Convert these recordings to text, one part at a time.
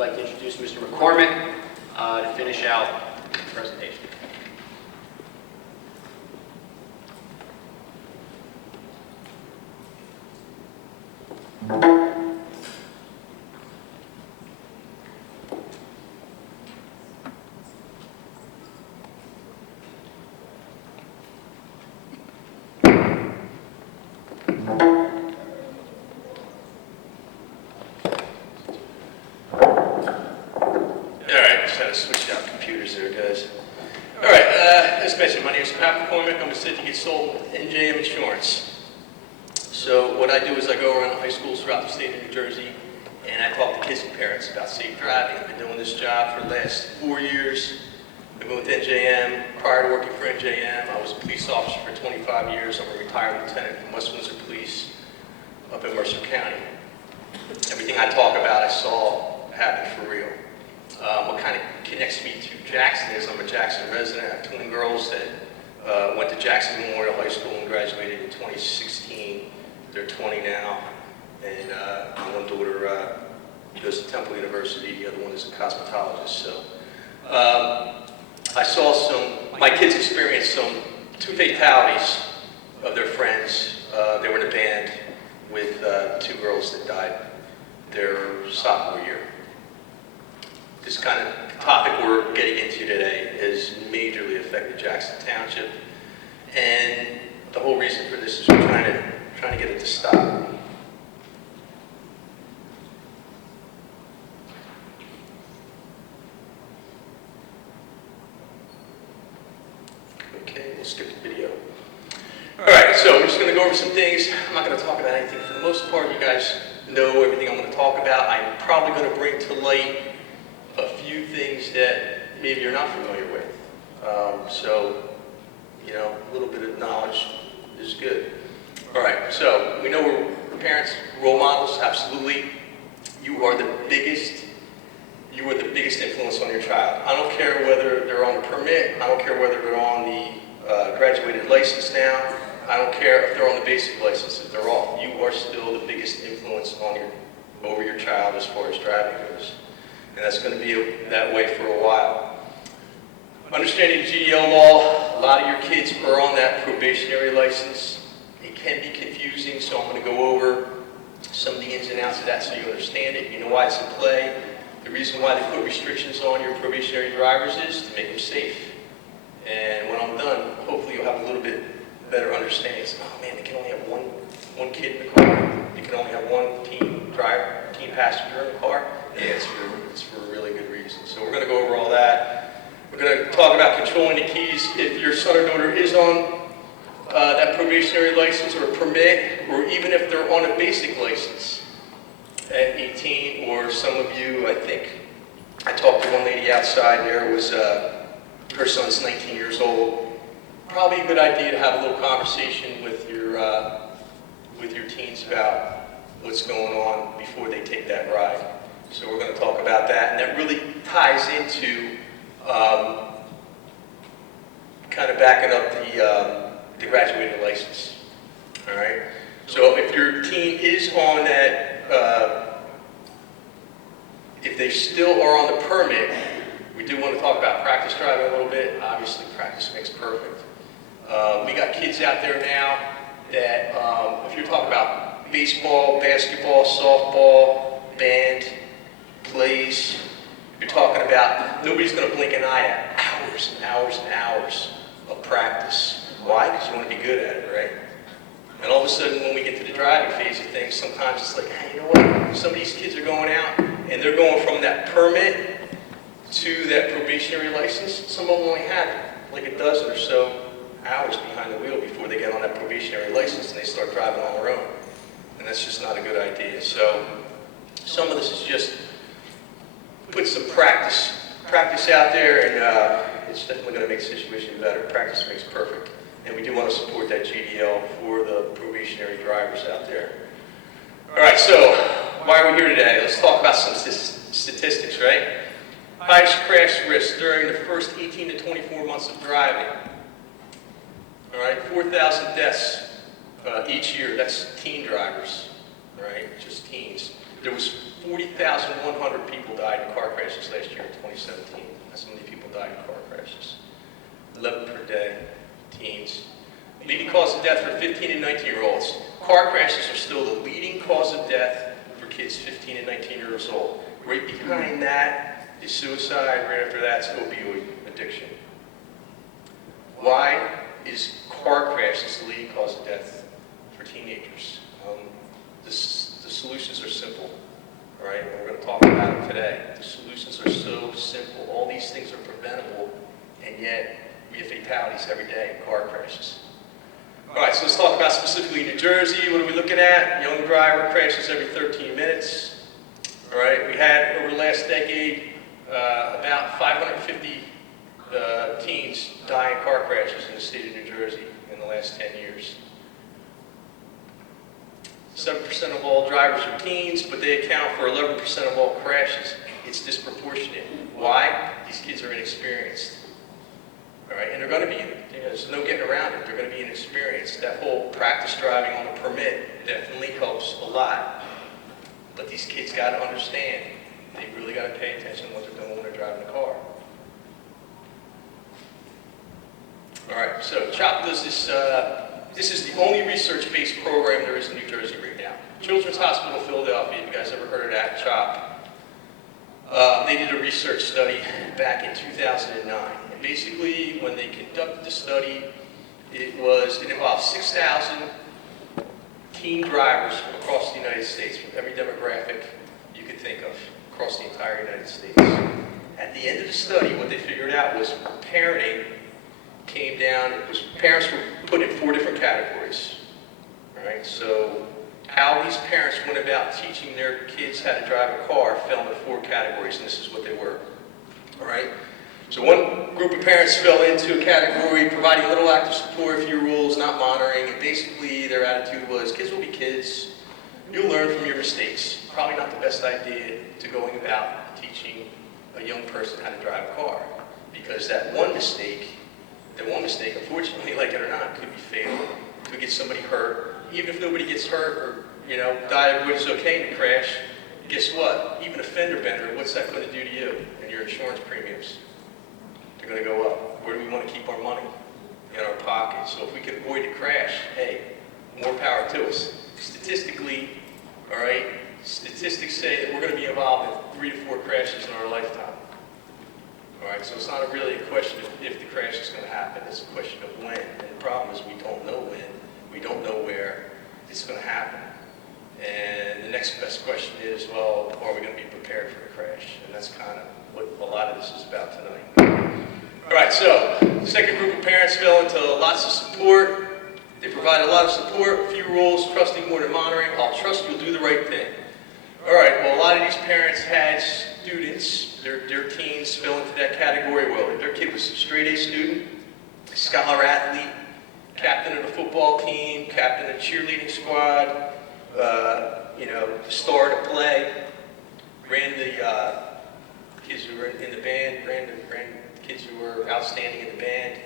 like to introduce Mr. McCormick to finish out the presentation. Switch out computers there, guys. All right, as mentioned, my name is Pat McCormick. I'm a City Consultant with NJM Insurance. So what I do is I go around to high schools throughout the state of New Jersey, and I talk to kids and parents about safe driving. I've been doing this job for the last 4 years. I've been with NJM. Prior to working for NJM, I was a police officer for 25 years. I'm a retired lieutenant from West Windsor Police up in Mercer County. Everything I talk about, I saw happen for real. What kind of connects me to Jackson is I'm a Jackson resident. I have twin girls that went to Jackson Memorial High School and graduated in 2016. They're 20 now. And my one daughter goes to Temple University. The other one is a cosmetologist. So I saw my kids experienced two fatalities of their friends. They were in a band with two girls that died their sophomore year. This kind of topic we're getting into today has majorly affected Jackson Township, and the whole reason for this is we're trying to get it to stop. Okay, we'll skip the video. All right, so we're just going to go over some things. I'm not going to talk about anything. For the most part, you guys know everything I'm going to talk about. I'm probably going to bring to light a few things that maybe you're not familiar with. So, you know, a little bit of knowledge is good. All right, so we know we're parents, role models, absolutely. You are the biggest influence on your child. I don't care whether they're on the permit, I don't care whether they're on the graduated license now, I don't care if they're on the basic license, if they're off. You are still the biggest influence over your child as far as driving goes. And that's going to be that way for a while. Understanding the GDL law, a lot of your kids are on that probationary license. It can be confusing, so I'm going to go over some of the ins and outs of that so you understand it. You know why it's in play. The reason why they put restrictions on your probationary drivers is to make them safe. And when I'm done, hopefully you'll have a little bit better understanding. It's, oh man, they can only have one kid in the car. You can only have one teen passenger in the car. Yeah, it's for a really good reason. So we're going to go over all that. We're going to talk about controlling the keys. If your son or daughter is on that probationary license or a permit, or even if they're on a basic license at 18, or some of you, I think, I talked to one lady outside there, was her son's 19 years old. Probably a good idea to have a little conversation with your teens about what's going on before they take that ride. So we're going to talk about that, and that really ties into kind of backing up the graduated license. All right. So if your teen is on that, if they still are on the permit, we do want to talk about practice driving a little bit. Obviously, practice makes perfect. We got kids out there now that, if you're talking about baseball, basketball, softball, band, plays, you're talking about nobody's going to blink an eye at hours and hours and hours of practice. Why? Because you want to be good at it, right? And all of a sudden, when we get to the driving phase of things, sometimes it's like, hey, you know what? Some of these kids are going out, and they're going from that permit to that probationary license. Some of them only have like a dozen or so hours behind the wheel before they get on that probationary license and they start driving on their own. And that's just not a good idea. So some of this is just put some practice out there, and it's definitely going to make the situation better. Practice makes perfect. And we do want to support that GDL for the probationary drivers out there. All right, so why are we here today? Let's talk about some statistics, right? Highest crash risk during the first 18 to 24 months of driving. All right, 4,000 deaths each year. That's teen drivers. right? Just teens. There was 40,100 people died in car crashes last year in 2017. That's how many people died in car crashes. 11 per day, teens. Leading cause of death for 15 and 19-year-olds. Car crashes are still the leading cause of death for kids 15 and 19 years old. Right behind that is suicide. Right after that is opioid addiction. Why is car crashes the leading cause of death for teenagers? The solutions are simple, all right? We're going to talk about them today. The solutions are so simple. All these things are preventable, and yet we have fatalities every day in car crashes. All right, so let's talk about specifically New Jersey. What are we looking at? Young driver crashes every 13 minutes. All right, we had over the last decade about 550 teens die in car crashes in the state of New Jersey in the last 10 years. 7% of all drivers are teens, but they account for 11% of all crashes. It's disproportionate. Why? These kids are inexperienced. All right, and they're going to be, there's no getting around it. They're going to be inexperienced. That whole practice driving on a permit definitely helps a lot. But these kids got to understand, they really got to pay attention to what they're doing when they're driving the car. All right, so CHOP does this. This is the only research-based program there is in New Jersey right now. Children's Hospital of Philadelphia, you guys ever heard of that, CHOP? They did a research study back in 2009. And basically, when they conducted the study, it involved 6,000 teen drivers from across the United States, from every demographic you could think of, across the entire United States. At the end of the study, what they figured out was parenting came down. Parents were put in 4 different categories. All right, so how these parents went about teaching their kids how to drive a car fell into 4 categories, and this is what they were. All right, so one group of parents fell into a category providing little active support, few rules, not monitoring, and basically their attitude was kids will be kids. You'll learn from your mistakes. Probably not the best idea to going about teaching a young person how to drive a car, because that one mistake, unfortunately, like it or not, could be fatal. Could get somebody hurt. Even if nobody gets hurt or, die, everybody's okay in a crash, guess what? Even a fender bender, what's that going to do to you and your insurance premiums? They're going to go up. Where do we want to keep our money? In our pocket. So if we can avoid a crash, hey, more power to us. Statistically, all right, statistics say that we're going to be involved in 3 to 4 crashes in our lifetime. All right, so it's not really a question of if the crash is going to happen, it's a question of when. And the problem is we don't know when, we don't know where it's going to happen. And the next best question is, well, are we going to be prepared for the crash? And that's kind of what a lot of this is about tonight. All right, so the second group of parents fell into lots of support. They provide a lot of support, few rules, trusting more than monitoring. I'll trust you'll do the right thing. All right, well, a lot of these parents had students, their teens fell into that category. Well, their kid was a straight-A student, scholar athlete, captain of the football team, captain of the cheerleading squad, star to play, ran the kids who were in the band, ran the kids who were outstanding in the band.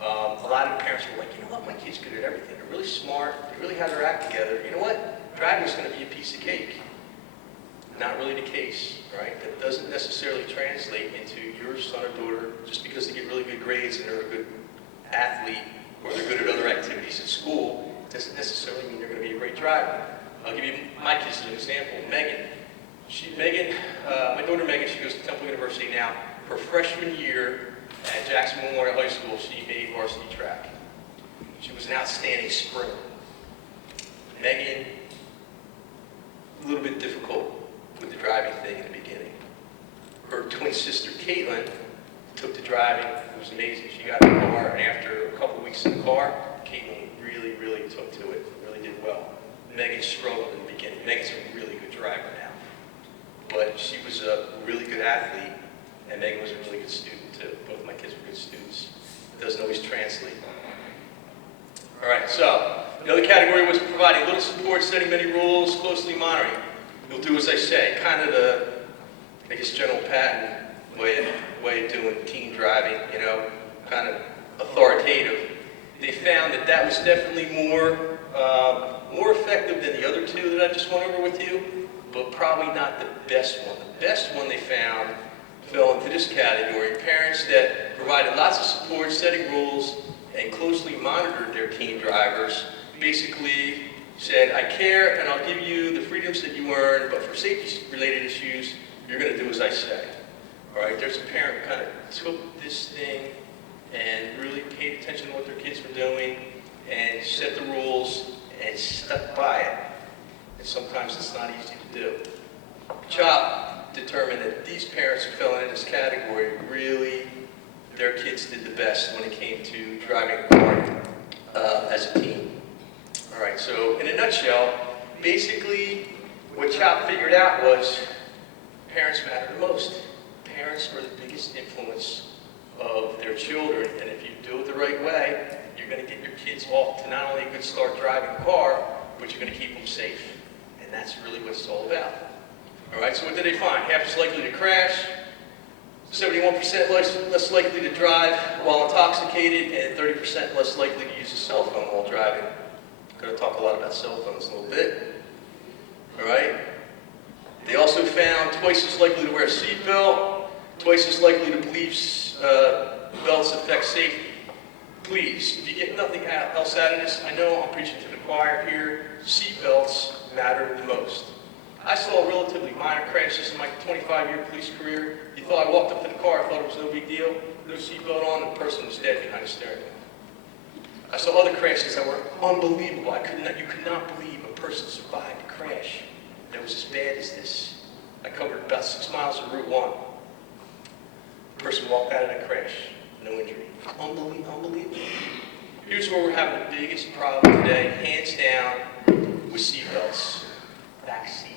A lot of the parents were like, you know what, my kid's good at everything. They're really smart. They really have their act together. You know what? Driving's going to be a piece of cake. Not really the case, right? That doesn't necessarily translate into your son or daughter just because they get really good grades and they're a good athlete or they're good at other activities at school. Doesn't necessarily mean they're going to be a great driver. I'll give you my kids as an example. Megan, my daughter Megan, she goes to Temple University now. Her freshman year at Jackson Memorial High School, she made varsity track. She was an outstanding sprinter. Megan, a little bit difficult with the driving thing in the beginning. Her twin sister, Caitlin, took to driving. It was amazing. She got in the car, and after a couple weeks in the car, Caitlin really, really took to it, really did well. Megan struggled in the beginning. Megan's a really good driver now. But she was a really good athlete, and Megan was a really good student, too. Both of my kids were good students. It doesn't always translate. All right, so the other category was providing little support, setting many rules, closely monitoring. You'll do as I say, kind of the, General Patton way of doing teen driving, kind of authoritative. They found that was definitely more effective than the other 2 that I just went over with you, but probably not the best one. The best one they found fell into this category: parents that provided lots of support, setting rules, and closely monitored their teen drivers. Basically said, I care and I'll give you the freedoms that you earn, but for safety-related issues, you're going to do as I say. All right, there's a parent who kind of took this thing and really paid attention to what their kids were doing and set the rules and stuck by it. And sometimes it's not easy to do. CHOP determined that these parents who fell into this category, really, their kids did the best when it came to driving a car as a teen. All right, so in a nutshell, basically what CHOP figured out was parents matter the most. Parents are the biggest influence of their children, and if you do it the right way, you're going to get your kids off to not only a good start driving a car, but you're going to keep them safe. And that's really what it's all about. All right, so what did they find? Half as likely to crash, 71% less likely to drive while intoxicated, and 30% less likely to use a cell phone while driving. I'm going to talk a lot about cell phones in a little bit. All right? They also found twice as likely to wear a seatbelt, twice as likely to believe belts affect safety. Please, if you get nothing else out of this, I know I'm preaching to the choir here, seatbelts matter the most. I saw relatively minor crashes in my 25-year police career. You thought I walked up to the car, I thought it was no big deal, no seatbelt on, the person was dead behind the steering wheel. I saw other crashes that were unbelievable. You could not believe a person survived a crash that was as bad as this. I covered about 6 miles of Route 1. The person walked out of that crash, no injury. Unbelievable. Here's where we're having the biggest problem today, hands down, with seatbelts. Back seat.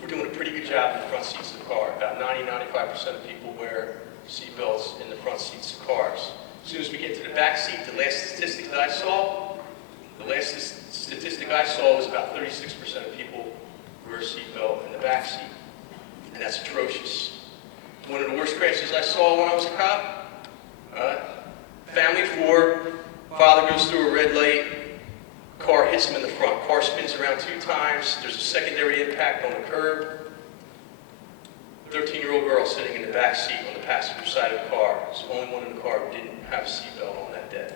We're doing a pretty good job in the front seats of the car. About 90-95% of people wear seatbelts in the front seats of cars. As soon as we get to the back seat, the last statistic I saw was about 36% of people wear a seatbelt in the back seat. And that's atrocious. One of the worst crashes I saw when I was a cop, family of 4, father goes through a red light, car hits him in the front. Car spins around 2 times, there's a secondary impact on the curb. 13-year-old girl sitting in the back seat on the passenger side of the car. It's the only one in the car who didn't have a seatbelt on that day.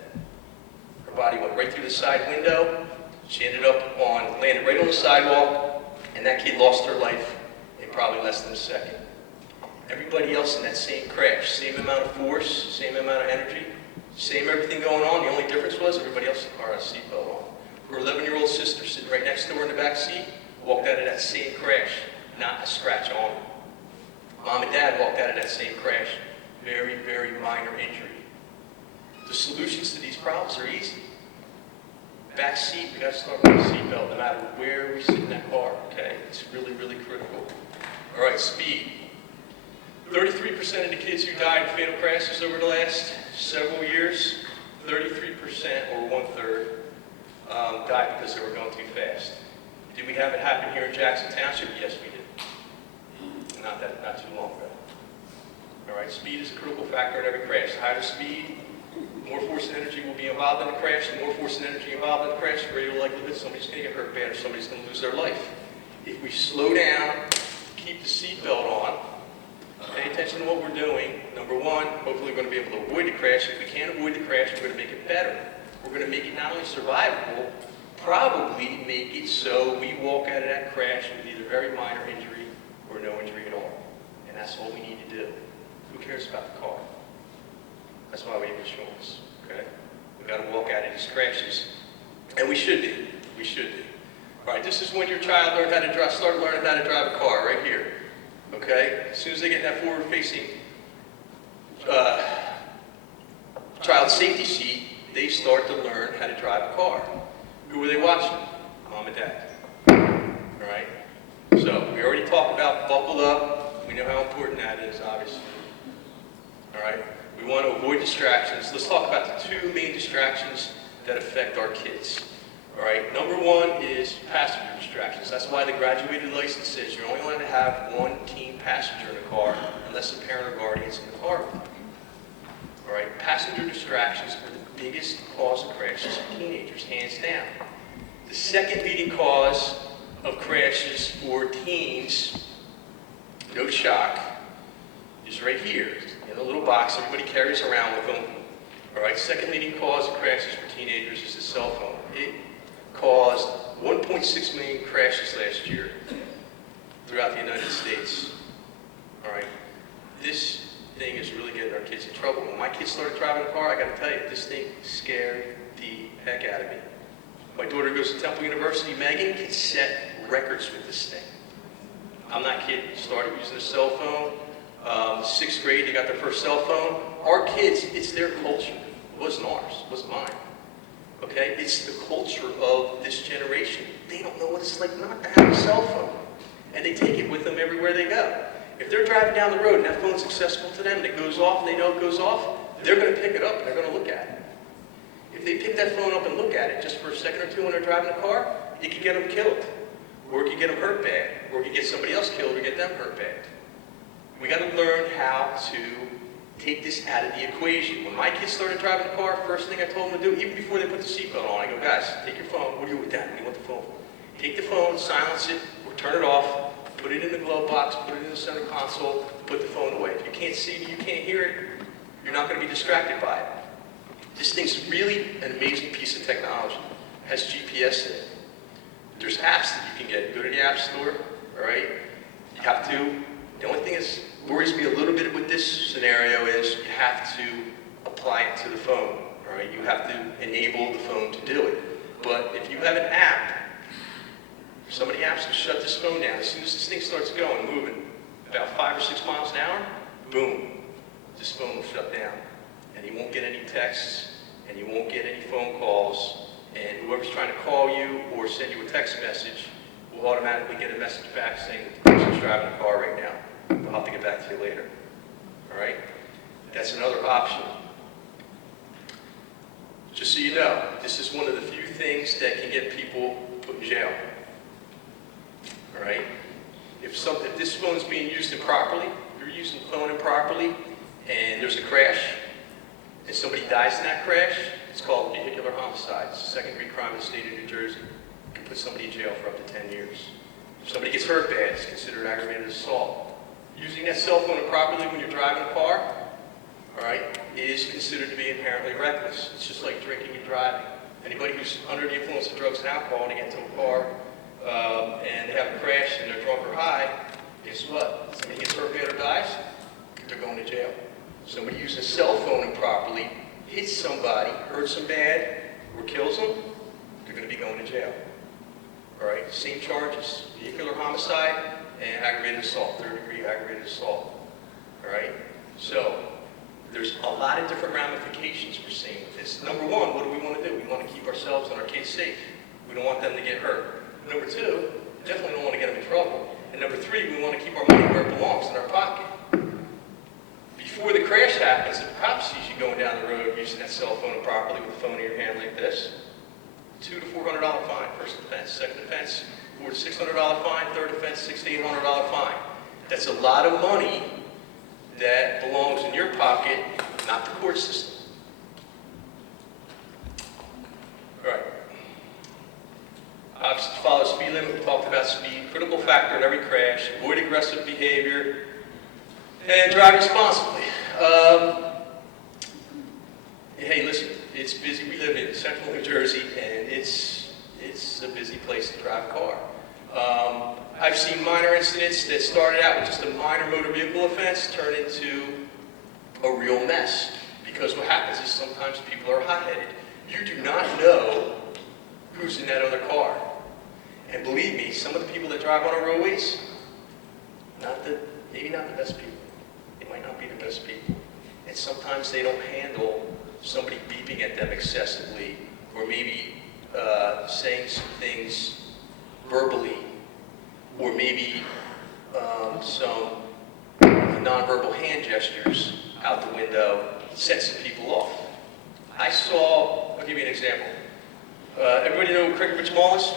Her body went right through the side window. She landed right on the sidewalk, and that kid lost her life in probably less than a second. Everybody else in that same crash, same amount of force, same amount of energy, same everything going on. The only difference was everybody else in the car had a seatbelt on. Her 11-year-old sister sitting right next to her in the back seat walked out of that same crash, not a scratch on her. Mom and Dad walked out of that same crash, very, very minor injury. The solutions to these problems are easy. Back seat, we got to start with a seatbelt no matter where we sit in that car, okay? It's really, really critical. All right, speed. 33% of the kids who died in fatal crashes over the last several years, 33% or 1/3 died because they were going too fast. Did we have it happen here in Jackson Township? Yes, we did. Not too long ago. All right, speed is a critical factor in every crash. The higher the speed, more force and energy will be involved in the crash. The more force and energy involved in the crash, the greater likelihood somebody's going to get hurt bad or somebody's going to lose their life. If we slow down, keep the seatbelt on, pay attention to what we're doing, number one, hopefully we're going to be able to avoid the crash. If we can't avoid the crash, we're going to make it better. We're going to make it not only survivable, probably make it so we walk out of that crash with either very minor injury or no injury at all. And that's all we need to do. Who cares about the car? That's why we have insurance, okay? We've got to walk out of these crashes. And we should be. We should be. All right, this is when your child started learning how to drive a car, right here. Okay? As soon as they get in that forward-facing child safety seat, they start to learn how to drive a car. Who are they watching? Mom and Dad. All right? So, we already talked about buckle up. We know how important that is, obviously. All right? We want to avoid distractions. Let's talk about the 2 main distractions that affect our kids. All right? Number 1 is passenger distractions. That's why the graduated license says you're only allowed to have 1 teen passenger in the car unless a parent or guardian's in the car with you. All right? Passenger distractions are the biggest cause of crashes for teenagers, hands down. The second leading cause of crashes for teens, no shock, is right here in a little box everybody carries around with them. All right, second leading cause of crashes for teenagers is the cell phone. It caused 1.6 million crashes last year throughout the United States. All right, this thing is really getting our kids in trouble. When my kids started driving a car, I got to tell you, this thing scared the heck out of me. My daughter goes to Temple University. Megan can set records with this thing. I'm not kidding. Started using a cell phone. 6th grade, they got their first cell phone. Our kids, it's their culture. It wasn't ours. It wasn't mine. Okay? It's the culture of this generation. They don't know what it's like not to have a cell phone. And they take it with them everywhere they go. If they're driving down the road and that phone's accessible to them and it goes off and they know it goes off, they're going to pick it up and they're going to look at it. If they pick that phone up and look at it just for a second or two when they're driving a car, it could get them killed. Or it could get them hurt bad. Or it could get somebody else killed or get them hurt bad. We got to learn how to take this out of the equation. When my kids started driving the car, first thing I told them to do, even before they put the seatbelt on, I go, guys, take your phone. What do you want, Dad? What do you want the phone for? Take the phone, silence it, or turn it off, put it in the glove box, put it in the center console, put the phone away. If you can't see it, you can't hear it, you're not going to be distracted by it. This thing's really an amazing piece of technology. It has GPS in it. There's apps that you can get. Go to the App Store, all right? You have to, the only thing that worries me a little bit with this scenario is you have to apply it to the phone, all right? You have to enable the phone to do it. But if you have an app, some of the apps will shut this phone down. As soon as this thing starts going, moving about 5 or 6 miles an hour, boom, this phone will shut down. And you won't get any texts, and you won't get any phone calls, and whoever's trying to call you or send you a text message will automatically get a message back saying that the person's driving a car right now. I'll have to get back to you later. All right? That's another option. Just so you know, this is one of the few things that can get people put in jail. All right? If this phone is being used improperly, you're using the phone improperly, and there's a crash, and somebody dies in that crash, it's called vehicular homicide. It's a second-degree crime in the state of New Jersey. You can put somebody in jail for up to 10 years. If somebody gets hurt bad, it's considered aggravated assault. Using that cell phone improperly when you're driving a car, all right, is considered to be inherently reckless. It's just like drinking and driving. Anybody who's under the influence of drugs and alcohol and they get into a car and they have a crash and they're drunk or high, guess what? If somebody gets hurt bad or dies, they're going to jail. Somebody uses a cell phone improperly, hits somebody, hurts them bad, or kills them, they're going to be going to jail. All right, same charges, vehicular homicide and aggravated assault, third-degree aggravated assault. All right, so there's a lot of different ramifications we're seeing with this. Number one, what do we want to do? We want to keep ourselves and our kids safe. We don't want them to get hurt. Number two, definitely don't want to get them in trouble. And number three, we want to keep our money where it belongs, in our pocket. Before the crash happens, if the cop sees you going down the road using that cell phone improperly with the phone in your hand like this, $200 to $400 fine, first offense. Second offense, $400 to $600 fine. Third offense, $600 to $800 fine. That's a lot of money that belongs in your pocket, not the court system. All right. Obviously, follow speed limit. We talked about speed. Critical factor in every crash. Avoid aggressive behavior. And drive responsibly. Hey, listen, it's busy. We live in central New Jersey, and it's a busy place to drive a car. I've seen minor incidents that started out with just a minor motor vehicle offense turn into a real mess. Because what happens is sometimes people are hot-headed. You do not know who's in that other car. And believe me, some of the people that drive on our roadways, maybe not the best people. They might not be the best people. And sometimes they don't handle somebody beeping at them excessively, or maybe saying some things verbally, or maybe some nonverbal hand gestures out the window, set some people off. I'll give you an example. Everybody know where Quaker Bridge Mall is?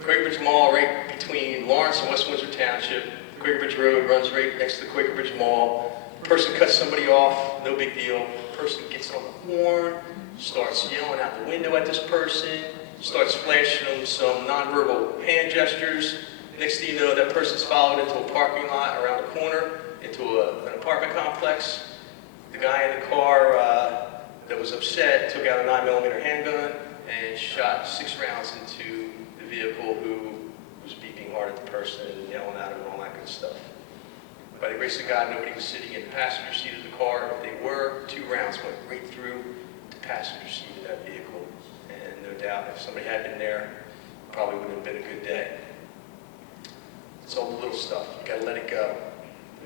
Quaker Bridge Mall, right between Lawrence and West Windsor Township. Quaker Bridge Road runs right next to the Quaker Bridge Mall. Person cuts somebody off, no big deal. Person gets on the horn, starts yelling out the window at this person. starts flashing them some nonverbal hand gestures. Next thing you know, that person's followed into a parking lot around the corner, into an apartment complex. The guy in the car that was upset took out a 9mm handgun and shot 6 rounds into the vehicle, who was beeping hard at the person and yelling at him and all that good stuff. By the grace of God, nobody was sitting in the passenger seat of the car. If they were, 2 rounds went right through the passenger seat of that vehicle. And no doubt, if somebody had been there, probably would have been a good day. It's all the little stuff. You gotta let it go.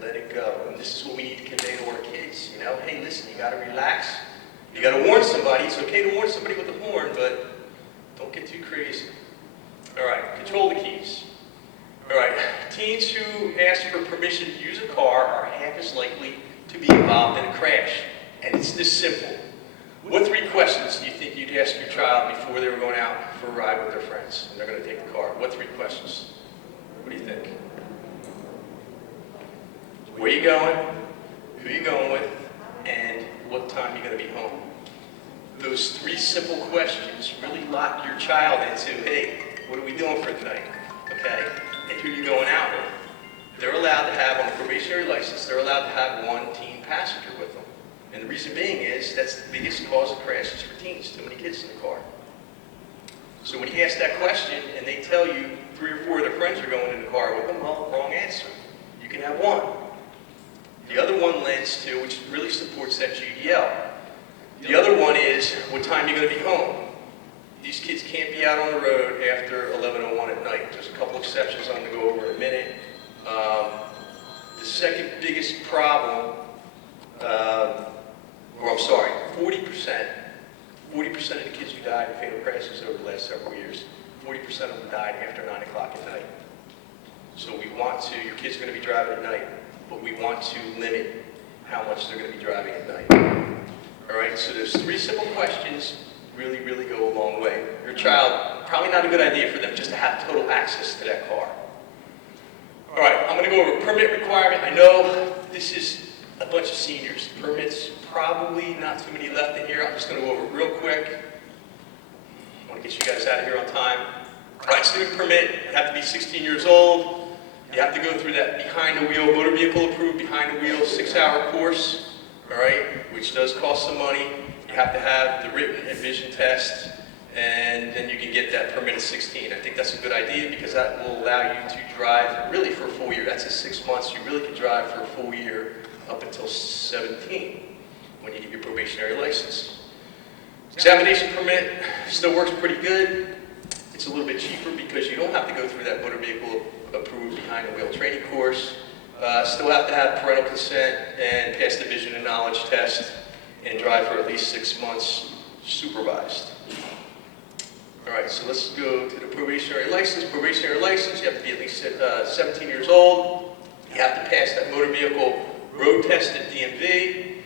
Let it go. And this is what we need to convey to our kids. You know, hey, listen, you gotta relax. You gotta warn somebody. It's okay to warn somebody with a horn, but don't get too crazy. All right, control the keys. All right, teens who ask for permission to use a car are half as likely to be involved in a crash. And it's this simple. What 3 questions do you think you'd ask your child before they were going out for a ride with their friends and they're going to take the car? What 3 questions? What do you think? Where are you going? Who are you going with? And what time are you going to be home? Those 3 simple questions really lock your child into, hey, what are we doing for tonight? Okay? And who are you going out with? They're allowed to have, on the probationary license, they're allowed to have 1 teen passenger with them. And the reason being is, that's the biggest cause of crashes for teens, too many kids in the car. So when you ask that question and they tell you 3 or 4 of their friends are going in the car with them, well, wrong answer. You can have 1. The other one lends to, which really supports that GDL. The other one is, what time are you going to be home? These kids can't be out on the road after 11:01 at night. There's a couple exceptions I'm going to go over in a minute. The second biggest problem, 40% of the kids who died in fatal crashes over the last several years, 40% of them died after 9 o'clock at night. So we want to, your kid's going to be driving at night, but we want to limit how much they're going to be driving at night. All right, so there's 3 simple questions really, really go a long way. Your child, probably not a good idea for them just to have total access to that car. All right, I'm going to go over permit requirement. I know this is a bunch of seniors. Permits, probably not too many left in here. I'm just going to go over it real quick. I want to get you guys out of here on time. All right, student permit, you have to be 16 years old. You have to go through that behind-the-wheel, motor vehicle approved behind-the-wheel 6-hour course, all right, which does cost some money. You have to have the written and vision test, and then you can get that permit at 16. I think that's a good idea because that will allow you to drive really for a full year. That's at 6 months. You really can drive for a full year up until 17 when you get your probationary license. Examination permit still works pretty good. It's a little bit cheaper because you don't have to go through that motor vehicle approved behind the wheel training course. Still have to have parental consent and pass the vision and knowledge test and drive for at least 6 months supervised. All right, so let's go to the probationary license. Probationary license, you have to be at least 17 years old. You have to pass that motor vehicle road test at DMV.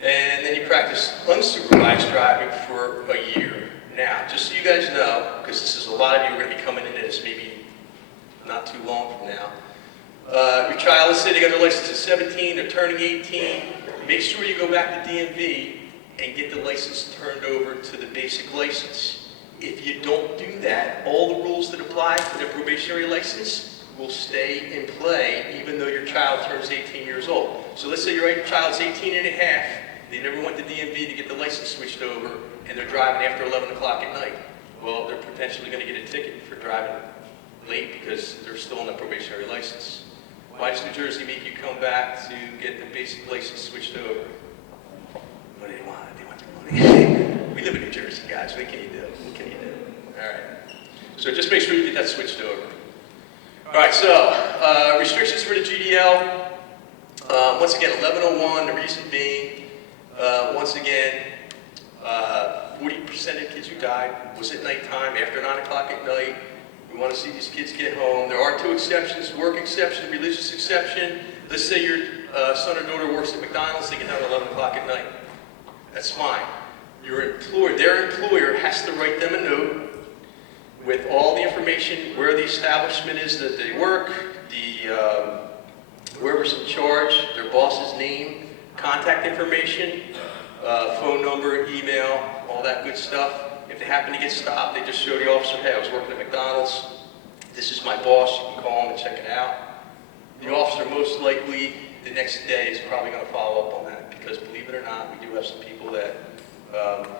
And then you practice unsupervised driving for a year. Now, just so you guys know, because this is a lot of you are going to be coming into this maybe not too long from now. Your child, let's say they got their license at 17, they're turning 18. Make sure you go back to DMV and get the license turned over to the basic license. If you don't do that, all the rules that apply to their probationary license will stay in play even though your child turns 18 years old. So let's say your child's 18 and a half, they never went to DMV to get the license switched over, and they're driving after 11 o'clock at night. Well, they're potentially going to get a ticket for driving late because they're still on the probationary license. Why does New Jersey make you come back to get the basic license switched over? What do they want? They want their money. We live in New Jersey, guys. What can you do? What can you do? All right. So just make sure you get that switched over. All right, so restrictions for the GDL. Once again, 1101, the reason being, once again, 40% of the kids who died was at nighttime, after 9 o'clock at night. We want to see these kids get home. There are 2 exceptions, work exception, religious exception. Let's say your son or daughter works at McDonald's, they get home at 11 o'clock at night. That's fine. Their employer has to write them a note with all the information, where the establishment is that they work, whoever's in charge, their boss's name, contact information, phone number, email, all that good stuff. If they happen to get stopped, they just show the officer, hey, I was working at McDonald's. This is my boss. You can call him and check it out. The officer most likely the next day is probably going to follow up on that because believe it or not, we do have some people that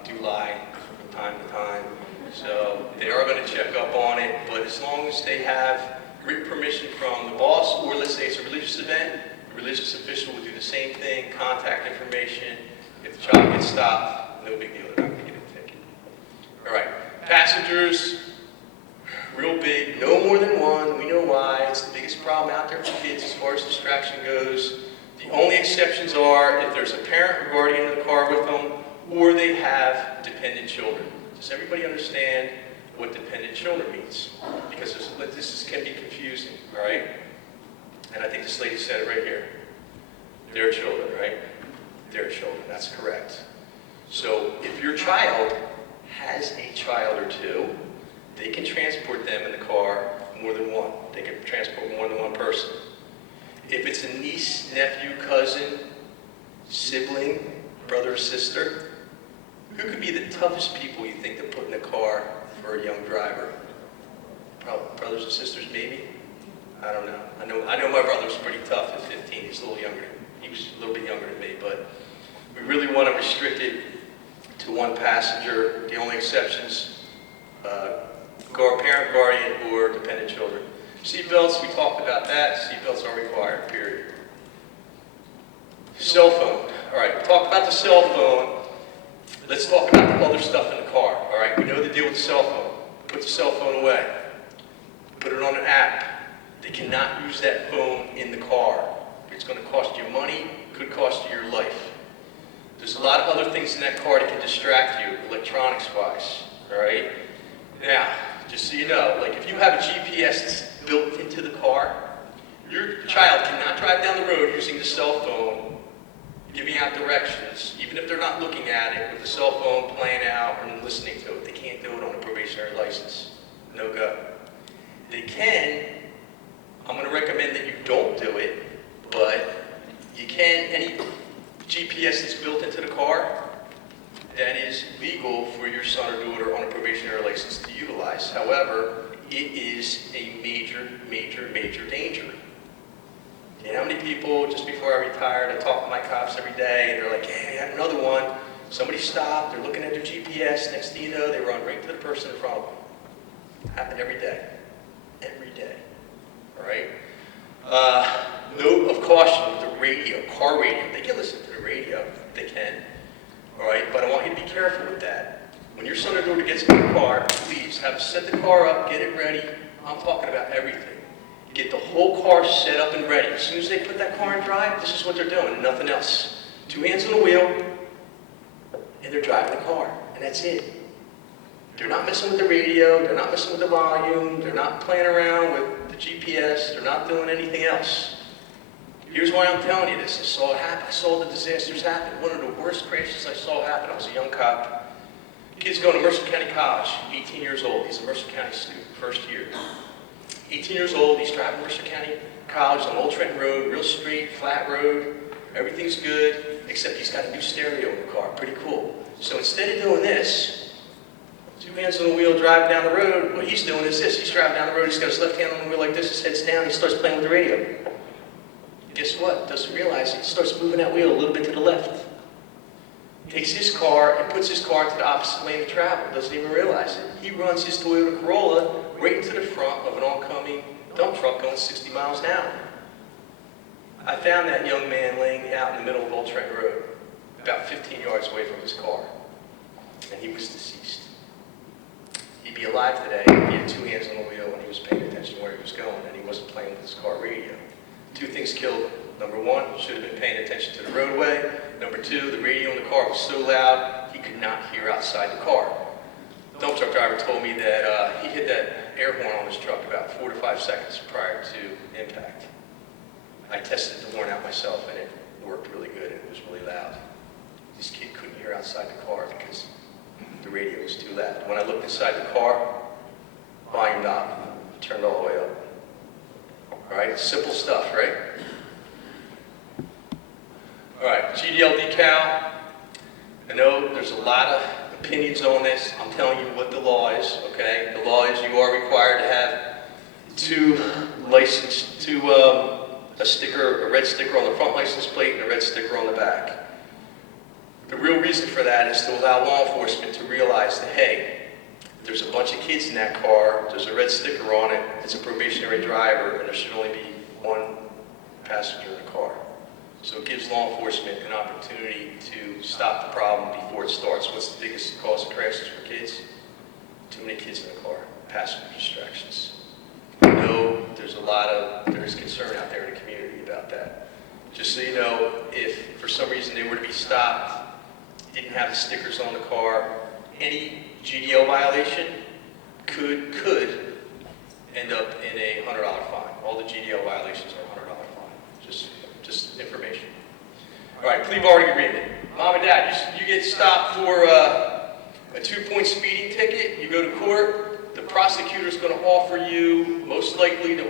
do lie from time to time. So they are going to check up on it, but as long as they have written permission from the boss, or let's say it's a religious event, the religious official will do the same thing, contact information. If the child gets stopped, no big deal, they're not going to get a ticket. All right, passengers, real big, no more than one. We know why. It's the biggest problem out there for kids as far as distraction goes. The only exceptions are if there's a parent or guardian in the car with them, or they have dependent children. Does everybody understand what dependent children means? Because this can be confusing, all right? And I think this lady said it right here. Their children, right? Their children, that's correct. So if your child has a child or two, they can transport them in the car more than one. They can transport more than one person. If it's a niece, nephew, cousin, sibling, brother or sister, who could be the toughest people you think to put in the car for a young driver? Probably brothers and sisters, maybe? I don't know. I know my brother's pretty tough at 15. He's a little younger. He was a little bit younger than me, but we really want to restrict it to one passenger. The only exceptions, parent, guardian, or dependent children. Seatbelts, we talked about that. Seatbelts are required, period. Cell phone. All right, we talked about the cell phone. Let's talk about the other stuff in the car. All right, we know the deal with the cell phone. Put the cell phone away. Put it on an app. They cannot use that phone in the car. It's going to cost you money, could cost you your life. There's a lot of other things in that car that can distract you, electronics-wise. All right? Now, just so you know, like if you have a GPS that's built into the car, your child cannot drive down the road using the cell phone, giving out directions, even if they're not looking at it, with the cell phone playing out and listening to it. They can't do it on a probationary license. No go. They can. I'm going to recommend that you don't do it, but you can. Any GPS that's built into the car, that is legal for your son or daughter on a probationary license to utilize. However, it is a major, major, major danger. You know how many people, just before I retired, I talk to my cops every day, and they're like, hey, I had another one. Somebody stopped, they're looking at their GPS, next thing you know, they run right to the person in front of them. Happen every day. Every day. All right? Note of caution with the radio, car radio. They can listen to the radio, they can. All right? But I want you to be careful with that. When your son or daughter gets in the car, please set the car up, get it ready. I'm talking about everything. Get the whole car set up and ready. As soon as they put that car in drive, this is what they're doing, nothing else. 2 hands on the wheel, and they're driving the car, and that's it. They're not messing with the radio, they're not messing with the volume, they're not playing around with the GPS, they're not doing anything else. Here's why I'm telling you this. I saw it happen. I saw the disasters happen. One of the worst crashes I saw happen, I was a young cop. Kid's going to Mercer County College, 18 years old. He's a Mercer County student, first year. 18 years old, he's driving Mercer County College on Old Trenton Road, real straight, flat road. Everything's good, except he's got a new stereo in the car. Pretty cool. So instead of doing this, 2 hands on the wheel, driving down the road, what he's doing is this. He's driving down the road, he's got his left hand on the wheel like this, his head's down, he starts playing with the radio. Guess what? Doesn't realize it. Starts moving that wheel a little bit to the left. Takes his car and puts his car to the opposite lane of travel. Doesn't even realize it. He runs his Toyota Corolla right into the front of an oncoming dump truck going 60 miles an hour. I found that young man laying out in the middle of Old Trent Road, about 15 yards away from his car, and he was deceased. He'd be alive today if he had 2 hands on the wheel and he was paying attention to where he was going and he wasn't playing with his car radio. 2 things killed him. Number 1, should have been paying attention to the roadway. Number 2, the radio in the car was so loud he could not hear outside the car. The dump truck driver told me that he hit that air horn on his truck about 4 to 5 seconds prior to impact. I tested the horn out myself and it worked really good. It was really loud. This kid couldn't hear outside the car because the radio was too loud. When I looked inside the car, volume knob turned all the way up. All right, simple stuff, right? All right, GDL decal. I know there's a lot of opinions on this. I'm telling you what the law is, okay? The law is you are required to have a sticker, a red sticker on the front license plate and a red sticker on the back. The real reason for that is to allow law enforcement to realize that, hey, there's a bunch of kids in that car, there's a red sticker on it, it's a probationary driver, and there should only be one passenger in the car. So it gives law enforcement an opportunity to stop the problem before it starts. What's the biggest cause of crashes for kids? Too many kids in the car, passenger distractions. No, there is concern out there in the community about that. Just so you know, if for some reason they were to be stopped, didn't have the stickers on the car, any GDL violation could end up in a $100 fine. All the GDL violations are $100 fine. Just information. All right, plea bargaining agreement. Mom and Dad, you get stopped for a 2-point speeding ticket. You go to court. The prosecutor is going to offer you, most likely the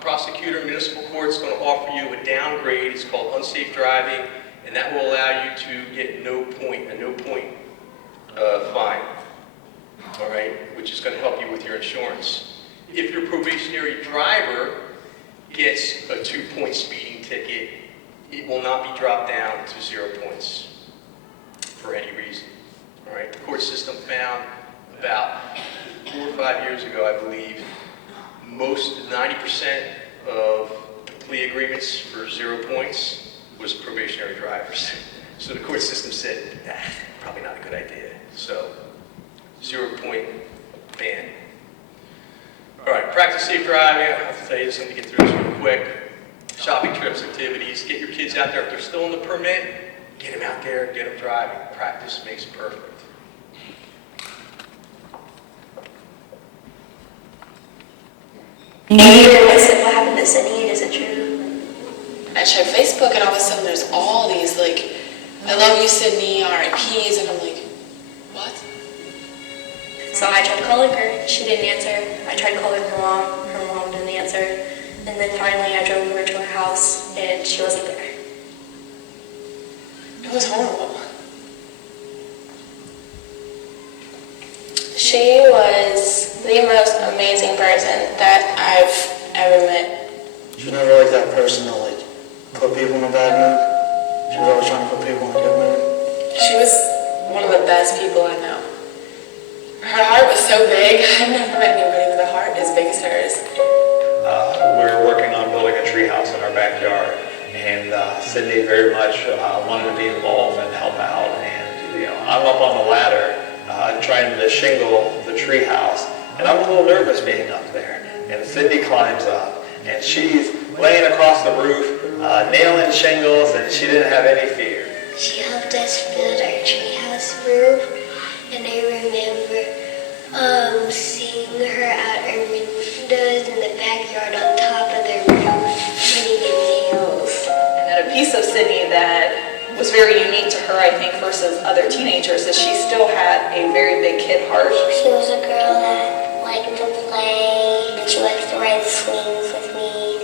prosecutor in municipal court is going to offer you a downgrade. It's called unsafe driving, and that will allow you to get a no point fine. All right, which is going to help you with your insurance. If your probationary driver gets a 2-point speeding ticket, it will not be dropped down to 0 points for any reason. All right, the court system found about 4 or 5 years ago, I believe, 90% of the plea agreements for 0 points was probationary drivers. So the court system said, probably not a good idea. So 0-point ban. All right, practice safe driving. I'll have to tell you this, I'm going to get through this real quick. Shopping trips, activities, get your kids out there. If they're still on the permit, get them out there, get them driving. Practice makes perfect. I said, what happened to Sydney? Is it true? I check Facebook and all of a sudden there's all these like, I love you Sydney, RIPs, and I'm like, what? So I tried calling her, she didn't answer. I tried calling her mom didn't answer. And then finally I drove over to her house and she wasn't there. It was horrible. She was the most amazing person that I've ever met. She was never like that person that like put people in a bad mood. She was always trying to put people in a good mood. She was one of the best people I know. Her heart was so big. I've never met anybody with a heart as big as hers. We were working on building a tree house in our backyard, and Sydney very much wanted to be involved and help out. And I'm up on the ladder trying to shingle the tree house, and I'm a little nervous being up there. And Sydney climbs up, and she's laying across the roof, nailing shingles, and she didn't have any fear. She helped us build our treehouse roof, and I remember seeing her out our windows in the backyard on top of the roof, putting in nails. And a piece of Sydney that was very unique to her, I think, versus other teenagers, is she still had a very big kid heart. She was a girl that liked to play, and she liked to ride swings with me.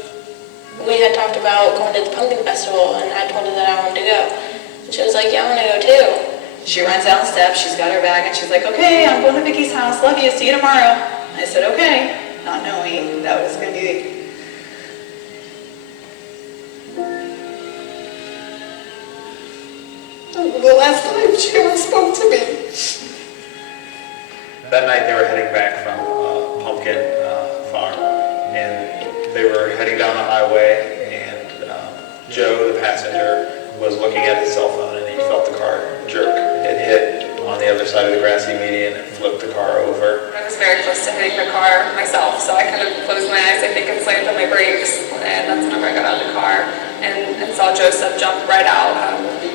We had talked about going to the pumpkin festival and I told her that I wanted to go. And she was like, yeah, I want to go too. She runs down the steps, she's got her bag, and she's like, okay, I'm going to Vicky's house, love you, see you tomorrow. I said, okay, not knowing that was going to be... The last time she ever spoke to me. That night they were heading back from Pumpkin Farm, and they were heading down the highway, and Joe, the passenger, was looking at his cell phone, and he felt the car jerk. It hit on the other side of the grassy median and flipped the car over. I was very close to hitting the car myself, so I kind of closed my eyes, I think, and slammed on my brakes, and that's whenever I got out of the car and saw Joseph jump right out,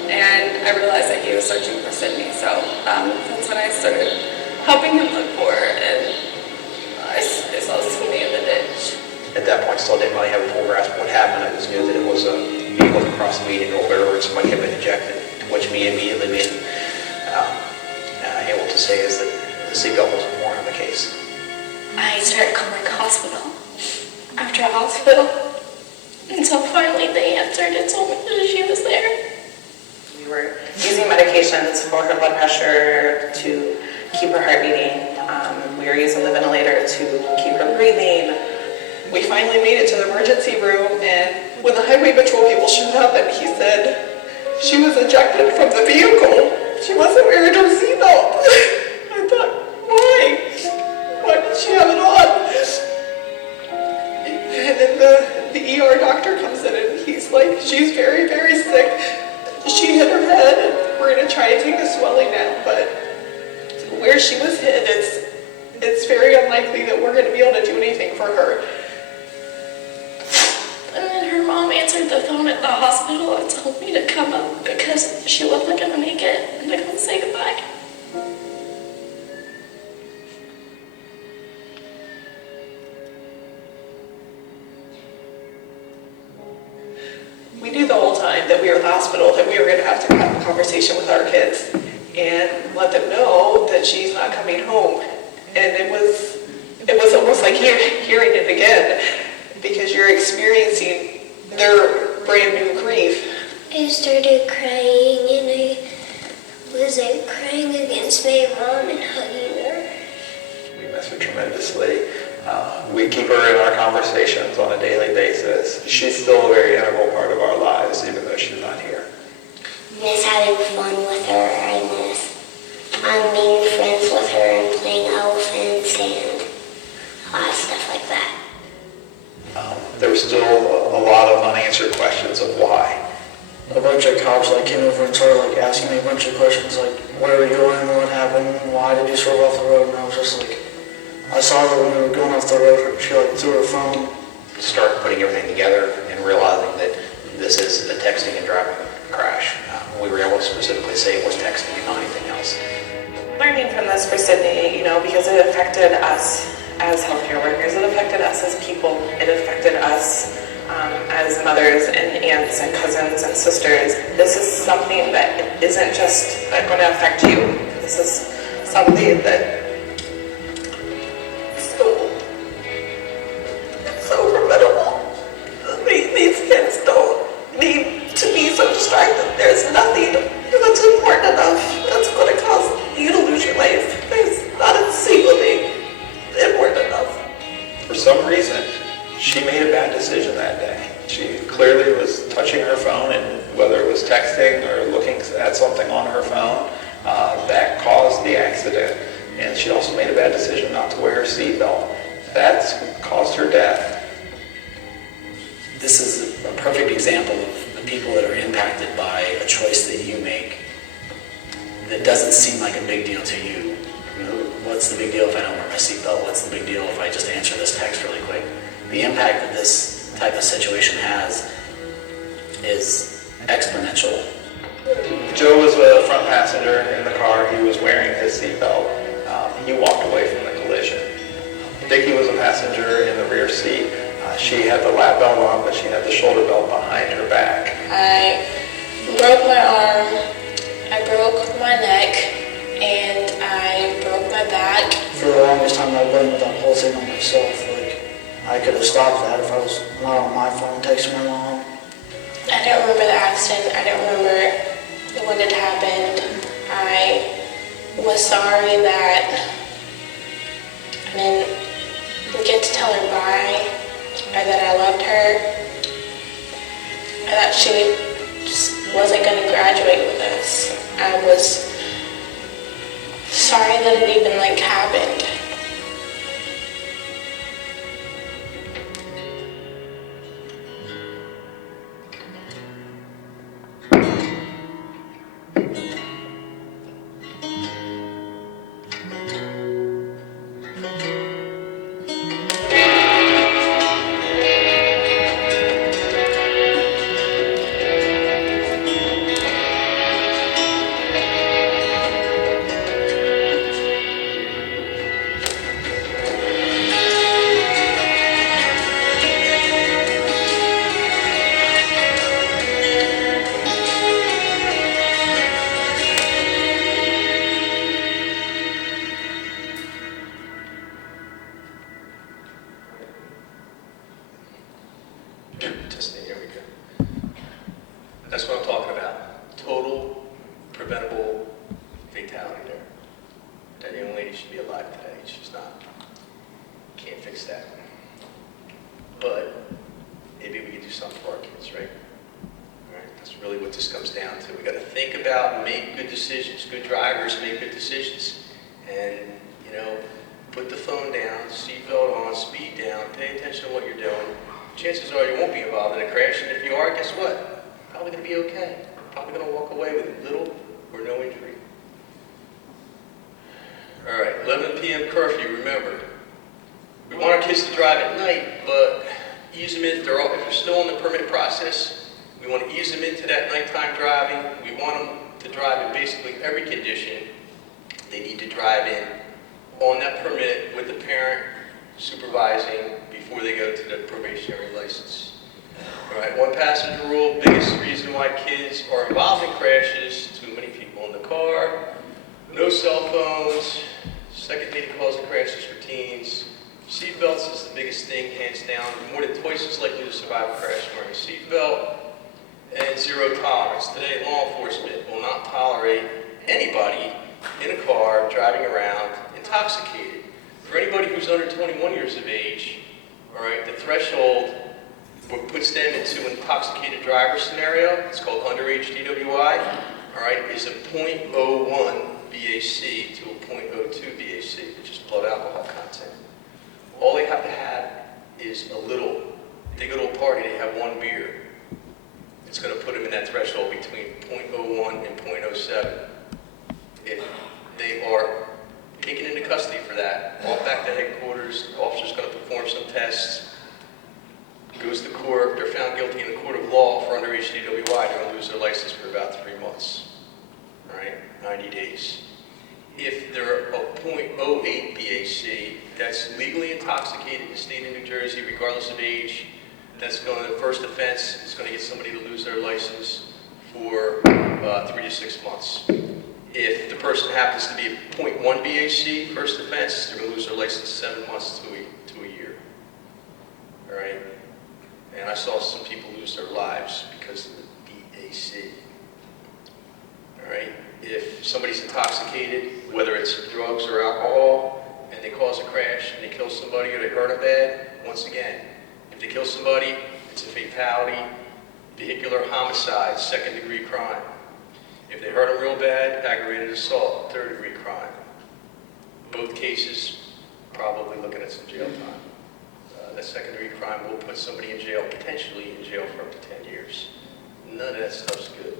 and I realized that he was searching for Sydney, so that's when I started helping him look for her, and I saw Sydney in the ditch. At that point, still didn't really have a full grasp of what happened. I just knew that it was a vehicle that crossed the median rolled over and somebody had been ejected, which me immediately being able to say is that the seatbelt wasn't worn on the case. I started calling the hospital after a hospital until finally they answered and told me that she was there. We were using medications for her blood pressure to keep her heart beating. We were using the ventilator to keep her breathing. We finally made it to the emergency room, and when the highway patrol people showed up and he said she was ejected from the vehicle, she wasn't wearing her seatbelt. I thought, why? Why did she have it on? And then the ER doctor comes in and he's like, she's very, very sick. She hit her head and we're gonna try to take the swelling down, but where she was hit, it's very unlikely that we're gonna be able to do anything for her. And then her mom answered the phone at the hospital and told me to come up because she wasn't gonna make it and to come say goodbye. We knew the whole time that we were at the hospital that we were going to have a conversation with our kids and let them know that she's not coming home. And it was almost like hearing it again because you're experiencing their brand new grief. I started crying and I was like crying against my mom and hugging her. We miss her tremendously. We keep her in our conversations on a daily basis. She's still a very integral part of our lives, even though she's not here. Miss having fun with her. I miss being friends with her and playing elephants and a lot of stuff like that. There was still a lot of unanswered questions of why. A bunch of cops came over and started asking me a bunch of questions where are we going, what happened, why did you swerve off the road, and I was just I saw her when we were going off the road, she threw her phone. Start putting everything together and realizing that this is a texting and driving crash. We were able to specifically say it was texting and not anything else. Learning from this for Sydney, because it affected us as healthcare workers, it affected us as people, it affected us as mothers and aunts and cousins and sisters. This is something that isn't just going to affect you. This is something that so preventable. These kids don't need to be so distracted. There's nothing that's important enough that's going to cause you to lose your life. There's not a single thing important enough. For some reason, she made a bad decision that day. She clearly was touching her phone, and whether it was texting or looking at something on her phone, that caused the accident. And she also made a bad decision not to wear her seatbelt. That's caused her death. This is a perfect example of the people that are impacted by a choice that you make that doesn't seem like a big deal to you. What's the big deal if I don't wear my seatbelt? What's the big deal if I just answer this text really quick? The impact that this type of situation has is exponential. Joe was a front passenger in the car. He was wearing his seatbelt. He walked away from the collision. Dickie was a passenger in the rear seat. She had the lap belt on, but she had the shoulder belt behind her back. I broke my arm, I broke my neck, and I broke my back. For the longest time, I blamed that whole thing on myself. I could have stopped that if I was not on my phone texting my mom. I don't remember the accident. I don't remember when it happened. I was sorry that I didn't get to tell her bye or that I loved her. I thought she just wasn't going to graduate with us. I was sorry that it even happened. Just here we go. That's what I'm talking about. Total do something for our kids, right? All right, that's really what this comes down to. We got to think about and make good decisions. Good drivers make good decisions. And, you know, put the phone down, seatbelt on, speed down, pay attention to what you're doing. Chances are you won't be involved in a crash, and if you are, guess what? Probably going to be okay. Probably going to walk away with little or no injury. All right, 11 p.m. curfew, remember. We want our kids to drive at night, but ease them in. If they're still in the permit process, we want to ease them into that nighttime driving. We want them to drive in basically every condition. They need to drive in on that permit with the parent supervising before they go to the probationary license. All right, one passenger rule, biggest reason why kids are involved in crashes, too many people in the car, no cell phones, second leading cause of crashes for teens. Seatbelts is the biggest thing, hands down. More than twice as likely to survive a crash wearing a seatbelt. And zero tolerance. Today, law enforcement will not tolerate anybody in a car driving around intoxicated. For anybody who's under 21 years of age, all right, the threshold what puts them into an intoxicated driver scenario, it's called underage DWI, all right, is a 0.01 BAC to a 0.02 BAC, which is blood alcohol content. All they have to have is a little. If they go to a party, they have one beer. It's going to put them in that threshold between 0.01 and 0.07. If they are taken into custody for that, brought back to headquarters, the officer's going to perform some tests, goes to court, they're found guilty in the court of law for underage DWI, they're going to lose their license for about 3 months, all right, 90 days. If they're a 0.08 BAC, that's legally intoxicated in the state of New Jersey, regardless of age, that's going to, first offense, it's going to get somebody to lose their license for 3 to 6 months. If the person happens to be a 0.1 BAC, first offense, they're going to lose their license 7 months to a year. All right? And I saw some people lose their lives because of the BAC. All right? If somebody's intoxicated, whether it's drugs or alcohol, and they cause a crash, and they kill somebody or they hurt them bad, once again, if they kill somebody, it's a fatality, vehicular homicide, second-degree crime. If they hurt them real bad, aggravated assault, third-degree crime. Both cases, probably looking at some jail time. That second-degree crime will put somebody in jail, potentially in jail for up to 10 years. None of that stuff's good.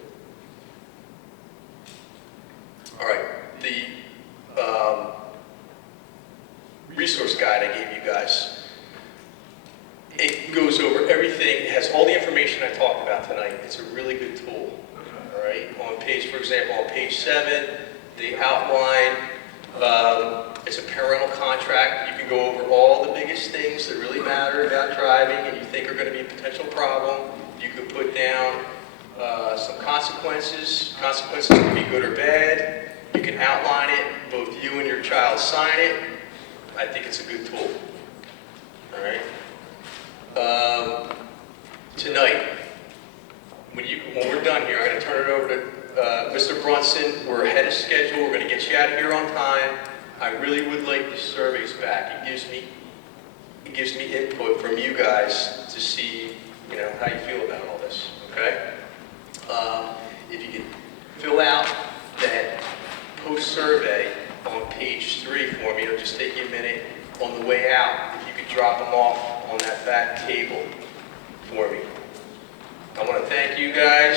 All right, the resource guide I gave you guys, it goes over everything. It has all the information I talked about tonight. It's a really good tool. All right, on page, for example, on page 7, they outline, it's a parental contract. You can go over all the biggest things that really matter about driving and you think are going to be a potential problem. You can put down some consequences. Consequences can be good or bad. You can outline it. Both you and your child sign it. I think it's a good tool. All right. Tonight, when we're done here, I'm going to turn it over to Mr. Brunson. We're ahead of schedule. We're going to get you out of here on time. I really would like the surveys back. It gives me input from you guys to see, you know, how you feel about all this. Okay. If you can fill out that post-survey on page 3 for me, it'll just take you a minute. On the way out, if you could drop them off on that back table for me. I want to thank you guys.